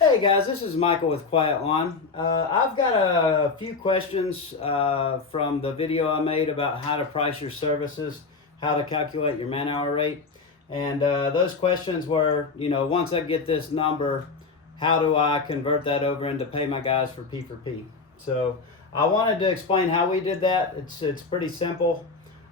Hey guys, this is Michael with Quiet Lawn. I've got a few questions from the video I made about how to price your services, how to calculate your man-hour rate. And those questions were, once I get this number, how do I convert that over into pay my guys for P4P? So I wanted to explain how we did that. It's pretty simple.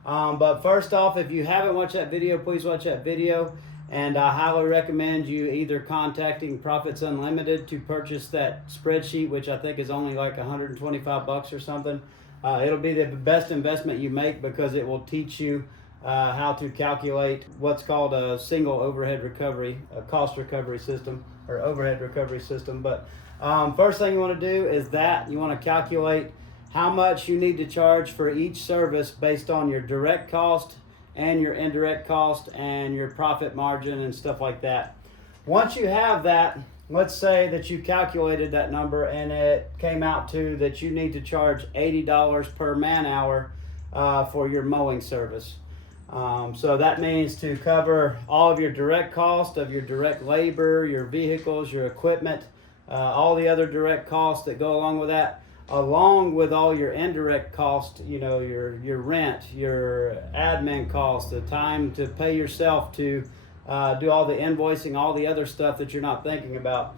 But first off, if you haven't watched that video, please watch that video. And I highly recommend you either contacting Profits Unlimited to purchase that spreadsheet, which I think is only like 125 bucks or something. It'll be the best investment you make because it will teach you how to calculate what's called a single overhead recovery, a cost recovery system or overhead recovery system. But first thing you want to do is that you want to calculate how much you need to charge for each service based on your direct cost and your indirect cost and your profit margin and stuff like that. Once you have that, let's say that you calculated that number and it came out to that you need to charge $80 per man hour for your mowing service. So that means to cover all of your direct cost of your direct labor, your vehicles, your equipment, all the other direct costs that go along with that, along with all your indirect costs, your rent, your admin costs, the time to pay yourself to do all the invoicing, all the other stuff that you're not thinking about,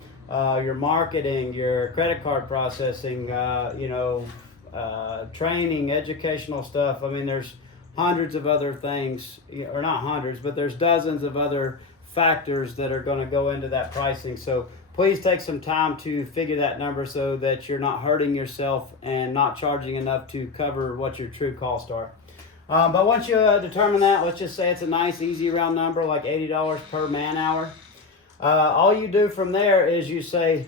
your marketing, your credit card processing, training, educational stuff. I mean, there's hundreds of other things, or not hundreds, but there's dozens of other factors that are going to go into that pricing. So please take some time to figure that number so that you're not hurting yourself and not charging enough to cover what your true costs are. But once you determine that, let's just say it's a nice, easy round number like $80 per man hour. All you do from there is you say,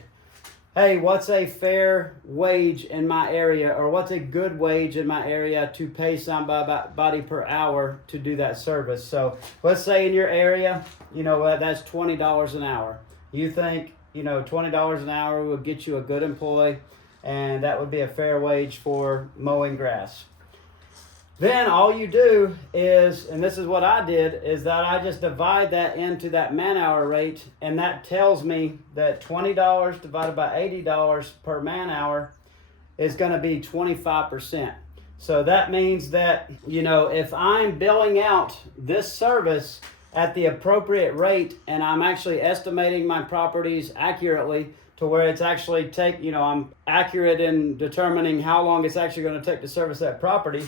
hey, what's a fair wage in my area, or what's a good wage in my area to pay somebody per hour to do that service? So let's say in your area, that's $20 an hour. You think, $20 an hour will get you a good employee, and that would be a fair wage for mowing grass. Then all you do is, and this is what I did, is that I just divide that into that man-hour rate, and that tells me that $20 divided by $80 per man-hour is going to be 25%. So that means that, if I'm billing out this service at the appropriate rate, and I'm actually estimating my properties accurately to where it's actually I'm accurate in determining how long it's actually going to take to service that property,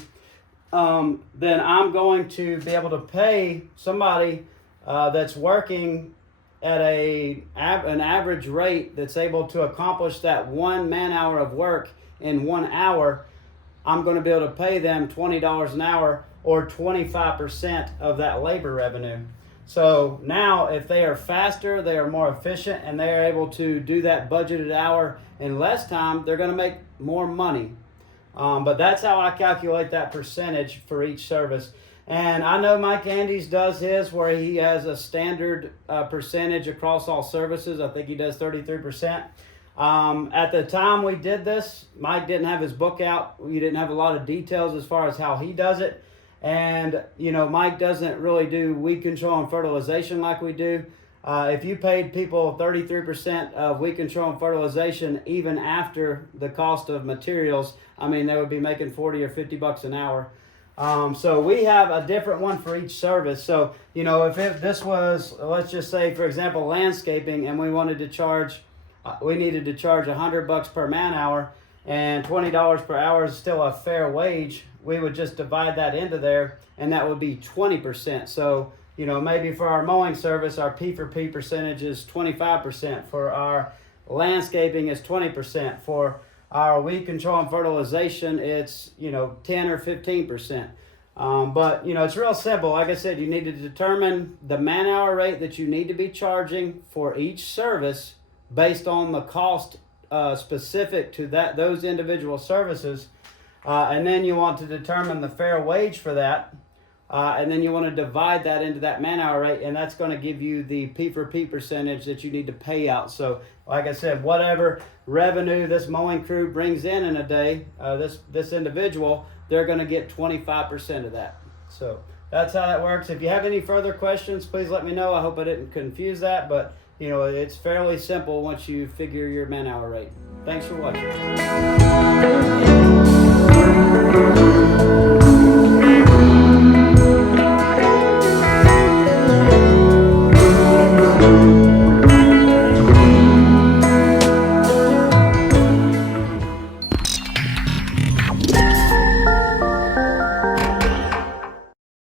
then I'm going to be able to pay somebody that's working at an average rate that's able to accomplish that 1 man hour of work in 1 hour. I'm going to be able to pay them $20 an hour, or 25% of that labor revenue. So now if they are faster, they are more efficient, and they are able to do that budgeted hour in less time, they're going to make more money. But that's how I calculate that percentage for each service. And I know Mike Andes does his where he has a standard percentage across all services. I think he does 33%. At the time we did this, Mike didn't have his book out. We didn't have a lot of details as far as how he does it. And, Mike doesn't really do weed control and fertilization like we do. If you paid people 33% of weed control and fertilization, even after the cost of materials, they would be making 40 or 50 bucks an hour. So we have a different one for each service. So, if this was, let's just say, for example, landscaping, and we needed to charge $100 per man hour, and $20 per hour is still a fair wage, we would just divide that into there, and that would be 20%. So, maybe for our mowing service, our P4P percentage is 25%. For our landscaping, it's 20%. For our weed control and fertilization, it's 10 or 15%. But it's real simple. Like I said, you need to determine the man-hour rate that you need to be charging for each service based on the cost specific to those individual services, and then you want to determine the fair wage for that. And then you want to divide that into that man-hour rate, and that's going to give you the P4P percentage that you need to pay out. So, like I said, whatever revenue this mowing crew brings in a day, this individual, they're going to get 25% of that. So that's how that works. If you have any further questions, please let me know. I hope I didn't confuse that, but you know, it's fairly simple once you figure your man-hour rate. Thanks for watching.